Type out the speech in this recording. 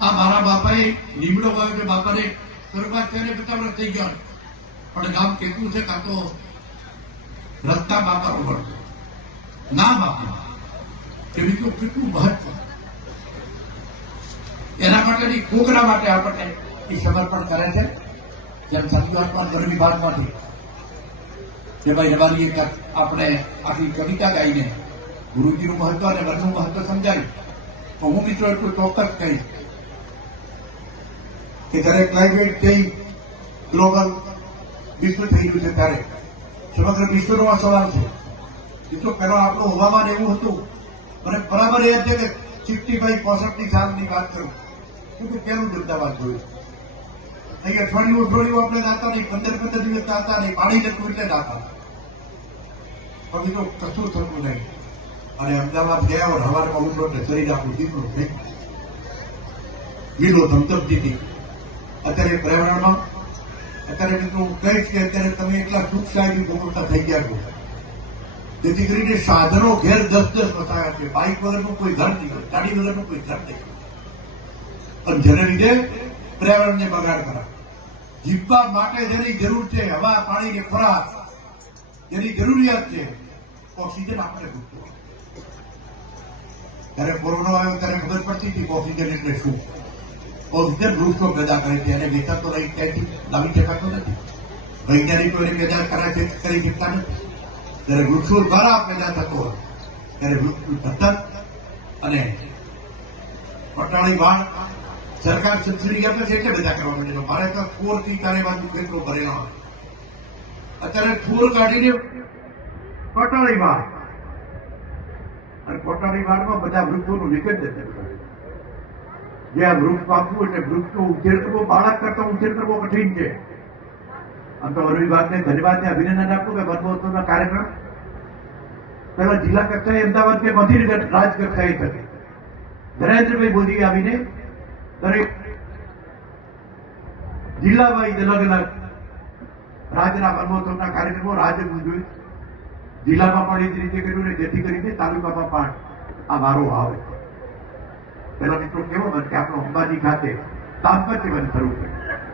આ મારા બાપાએ લીમડો વાવ્યો છે બાપાને સ્વર્ગવાસ બધા વર્ષ થઈ ગયા. પણ ગામ કેટલું છે કાં તો રસ્તા બાપા ઉભર ના બાપા એવી તો કેટલું મહત્વ. એના માટેની કોકરા માટે આપણને એ સમર્પણ કરે છે? જેમ સંતવાસમાં ગરમી ભાગમાંથી કે ભાઈ રબારીએ એક આપણે આખી કવિતા ગાઈને ગુરુજીનું મહત્વ અને વનનું મહત્વ સમજાવ્યું તો હું મિત્રો એટલું ચોક્કસ કહીશ. કે જ્યારે ક્લાઇમેટ ચેન્જ ગ્લોબલ વિશ્વ થઈ ગયું છે ત્યારે સમગ્ર વિશ્વનો આ સવાલ છે. એટલો પહેલા આપણું હવામાન એવું હતું. મને બરાબર યાદ છે કે સિક્સટી ફાઈવ પોસઠની સાલની વાત કરું. કેમ કે પહેલું અમદાવાદ જોયું. અહીં અઠવાડિયું અઠવાડિયું આપણે નાતા નહીં, પંદર પંદર દિવસ નાતા નહીં, પાણી જતું એટલે નાતા. પણ મિત્રો કશું થતું નહીં. અને અમદાવાદ ગયા હોય, હવારમાં ઉઠો એટલે શરીર આપણું દીકરો લીલો ધમધમ હતી અત્યારે પર્યાવરણમાં, અત્યારે મિત્રો હું કહીશ કે અત્યારે તમે એટલા સુખશાળી ભોગવતા થઈ ગયા છો. જેથી કરીને સાધનો ઘેર દસ દસ વસાયા છે. બાઇક વગરનું કોઈ ઘર નહીં ગાડી વગરનું કોઈ ઘર નહીં પણ જેને લીધે પર્યાવરણને બગાડ કરા જીવવા માટે જેની જરૂર છે, હવા, પાણી ને ખોરાક, જેની જરૂરિયાત છે, ઓક્સિજન આપણે પૂરતું ત્યારે કોરોના આવ્યો ત્યારે ખબર પડતી હતી ઓક્સિજન એટલે શું? ઓક્સિજન વૃક્ષો પેદા કરે છે એને વેચાતો રહી ક્યાંથી લાવી શકાતો નથી વૈજ્ઞાનિકો એને પેદા કરે છે કરી શકતા નથી ત્યારે વૃક્ષો દ્વારા પેદા થતો હોય ત્યારે વૃક્ષનું સતત અને પટાળી વાળ સરકાર સબસિડી આપે છે એટલે બધા કરવા છે મારે તો કોરથી તારે બાજુ ખેતરો ભરેલા હોય અત્યારે ફૂલ કાઢીને પટાળી વાળ અને પટાળી વાળમાં બધા વૃક્ષોનું નિકેતન થતું જે આ વૃક્ષ પાકવું એટલે વૃક્ષનો ઉછેર કરવો, બાળક કરતા ઉછેર કરવો કઠિન છે. આમ તો અરવી વાતને ધન્યવાદ ને અભિનંદન આપું કે વન મહોત્સવના કાર્યક્રમ. પહેલા જિલ્લા કક્ષાએ અમદાવાદ કે ગાંધીનગર રાજ કક્ષાએ થતી નરેન્દ્રભાઈ મોદી આવીને દરેક જિલ્લા વાઇઝ અલગ અલગ રાજ્યના વન મહોત્સવના કાર્યક્રમો રાજ્ય ઉજવી જિલ્લામાં પણ એ જ રીતે કર્યું ને જેથી કરીને તાલુકામાં પણ આ વારો આવે. પેલા મિત્રો કેવો બનશે આપણો અંબાજી ખાતે દાંપત્ય વન શરૂ કર્યું